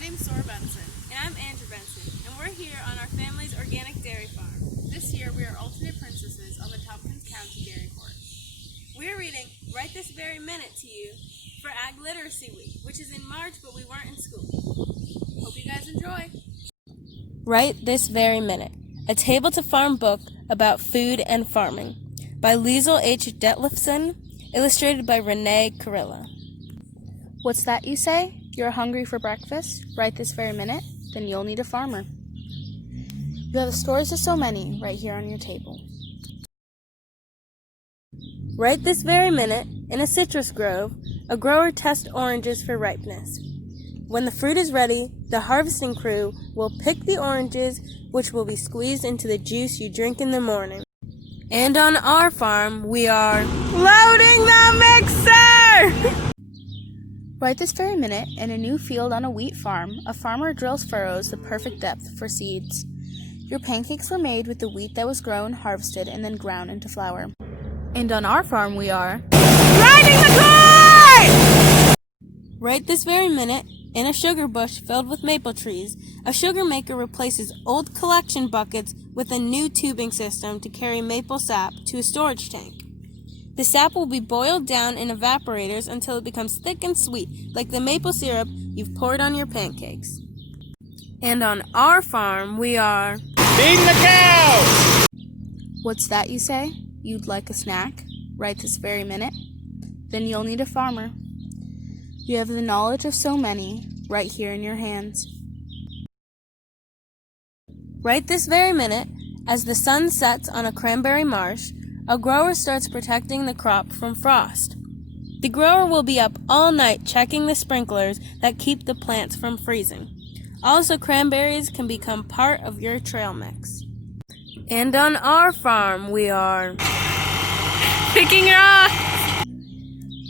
name's Sora Benson. And I'm Andrew Benson, and we're here on our family's organic dairy farm. This year we are alternate princesses on the Tompkins County Dairy Court. We're reading Right This Very Minute to you for Ag Literacy Week, which is in March, but we weren't in school. Hope you guys enjoy. Right This Very Minute, a Table to Farm book about food and farming, by Liesl H. Detlefson, illustrated by Renee Carilla. What's that you say? You're hungry for breakfast? Right this very minute? Then you'll need a farmer. You have the stores of so many right here on your table. Right this very minute, in a citrus grove, a grower tests oranges for ripeness. When the fruit is ready, the harvesting crew will pick the oranges, which will be squeezed into the juice you drink in the morning. And on our farm, we are loading the mixer! Right this very minute, in a new field on a wheat farm, a farmer drills furrows the perfect depth for seeds. Your pancakes were made with the wheat that was grown, harvested, and then ground into flour. And on our farm we are riding the cart! Right this very minute, in a sugar bush filled with maple trees, a sugar maker replaces old collection buckets with a new tubing system to carry maple sap to a storage tank. The sap will be boiled down in evaporators until it becomes thick and sweet, like the maple syrup you've poured on your pancakes. And on our farm, we are feeding the cows! What's that you say? You'd like a snack? Right this very minute? Then you'll need a farmer. You have the knowledge of so many right here in your hands. Right this very minute, as the sun sets on a cranberry marsh, a grower starts protecting the crop from frost. The grower will be up all night checking the sprinklers that keep the plants from freezing. Also, cranberries can become part of your trail mix. And on our farm, we are picking rocks!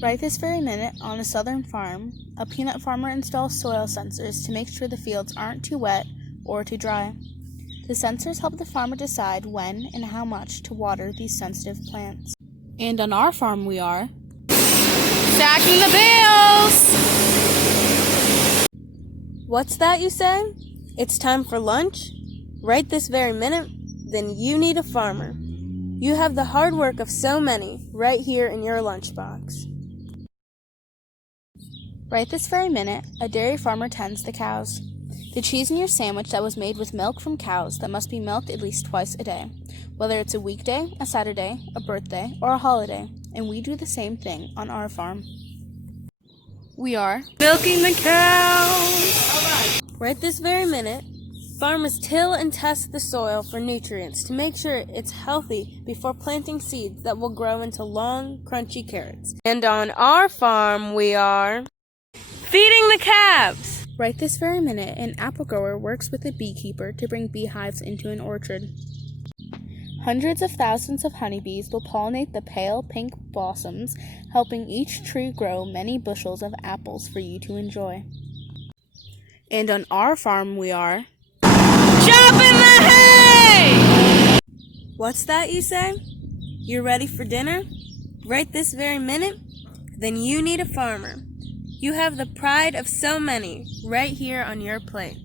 Right this very minute, on a southern farm, a peanut farmer installs soil sensors to make sure the fields aren't too wet or too dry. The sensors help the farmer decide when and how much to water these sensitive plants. And on our farm we are stacking the bales! What's that you say? It's time for lunch? Right this very minute? Then you need a farmer. You have the hard work of so many right here in your lunchbox. Right this very minute, a dairy farmer tends the cows. The cheese in your sandwich that was made with milk from cows that must be milked at least twice a day, whether it's a weekday, a Saturday, a birthday, or a holiday, and we do the same thing on our farm. We are milking the cows! Right this very minute, farmers till and test the soil for nutrients to make sure it's healthy before planting seeds that will grow into long, crunchy carrots. And on our farm, we are feeding the calves! Right this very minute, an apple grower works with a beekeeper to bring beehives into an orchard. Hundreds of thousands of honeybees will pollinate the pale pink blossoms, helping each tree grow many bushels of apples for you to enjoy. And on our farm we are chopping the hay! What's that you say? You're ready for dinner? Right this very minute? Then you need a farmer. You have the pride of so many right here on your plate.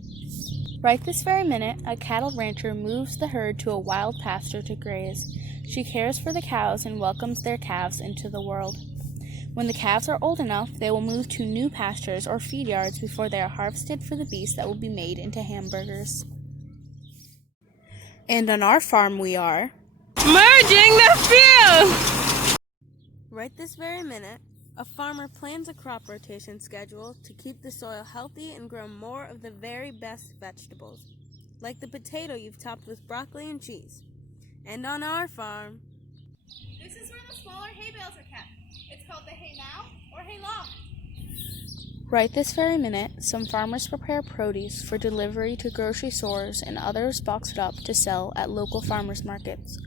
Right this very minute, a cattle rancher moves the herd to a wild pasture to graze. She cares for the cows and welcomes their calves into the world. When the calves are old enough, they will move to new pastures or feed yards before they are harvested for the beast that will be made into hamburgers. And on our farm we are merging the field! Right this very minute, a farmer plans a crop rotation schedule to keep the soil healthy and grow more of the very best vegetables, like the potato you've topped with broccoli and cheese. And on our farm, This is where the smaller hay bales are kept. It's called the hay mow or hay loft. Right this very minute, some farmers prepare produce for delivery to grocery stores and others box it up to sell at local farmers markets.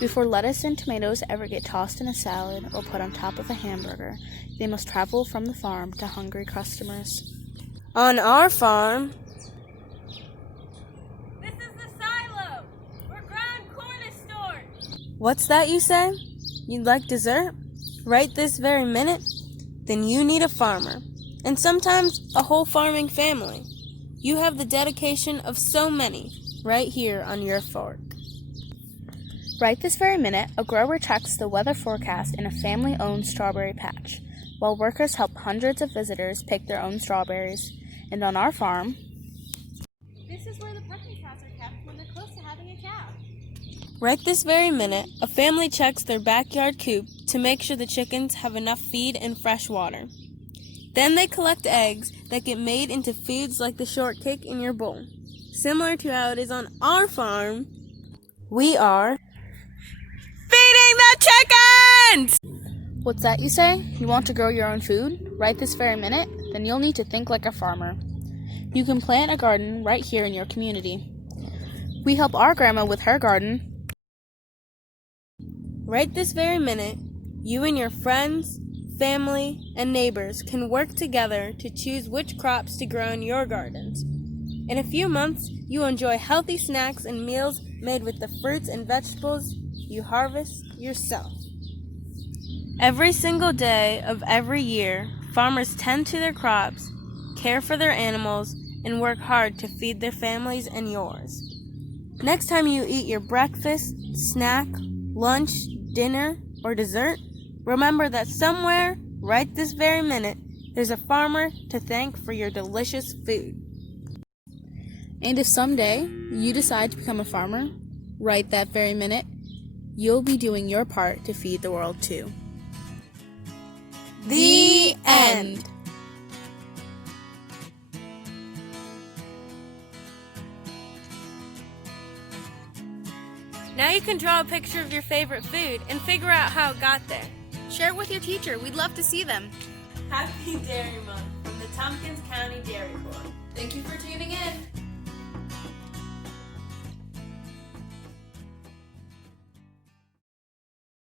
Before lettuce and tomatoes ever get tossed in a salad or put on top of a hamburger, they must travel from the farm to hungry customers. on our farm, This is the silo where ground corn is stored. what's that you say? You'd like dessert? Right this very minute? Then you need a farmer, and sometimes a whole farming family. You have the dedication of so many right here on your fork. Right this very minute, a grower checks the weather forecast in a family-owned strawberry patch, while workers help hundreds of visitors pick their own strawberries. And on our farm, This is where the parking cows are kept when they're close to having a calf. Right this very minute, a family checks their backyard coop to make sure the chickens have enough feed and fresh water. Then they collect eggs that get made into foods like the shortcake in your bowl. Similar to how it is on our farm, we are feeding the chickens! what's that you say? You want to grow your own food? Right this very minute? Then you'll need to think like a farmer. You can plant a garden right here in your community. We help our grandma with her garden. Right this very minute, you and your friends, family, and neighbors can work together to choose which crops to grow in your gardens. In a few months, you'll enjoy healthy snacks and meals made with the fruits and vegetables you harvest yourself. Every single day of every year, farmers tend to their crops, care for their animals, and work hard to feed their families and yours. Next time you eat your breakfast, snack, lunch, dinner, or dessert, remember that somewhere, right this very minute, there's a farmer to thank for your delicious food. And if someday you decide to become a farmer, right that very minute, you'll be doing your part to feed the world too. The end. Now you can draw a picture of your favorite food and figure out how it got there. Share it with your teacher. We'd love to see them. Happy Dairy Month from the Tompkins County Dairy Court.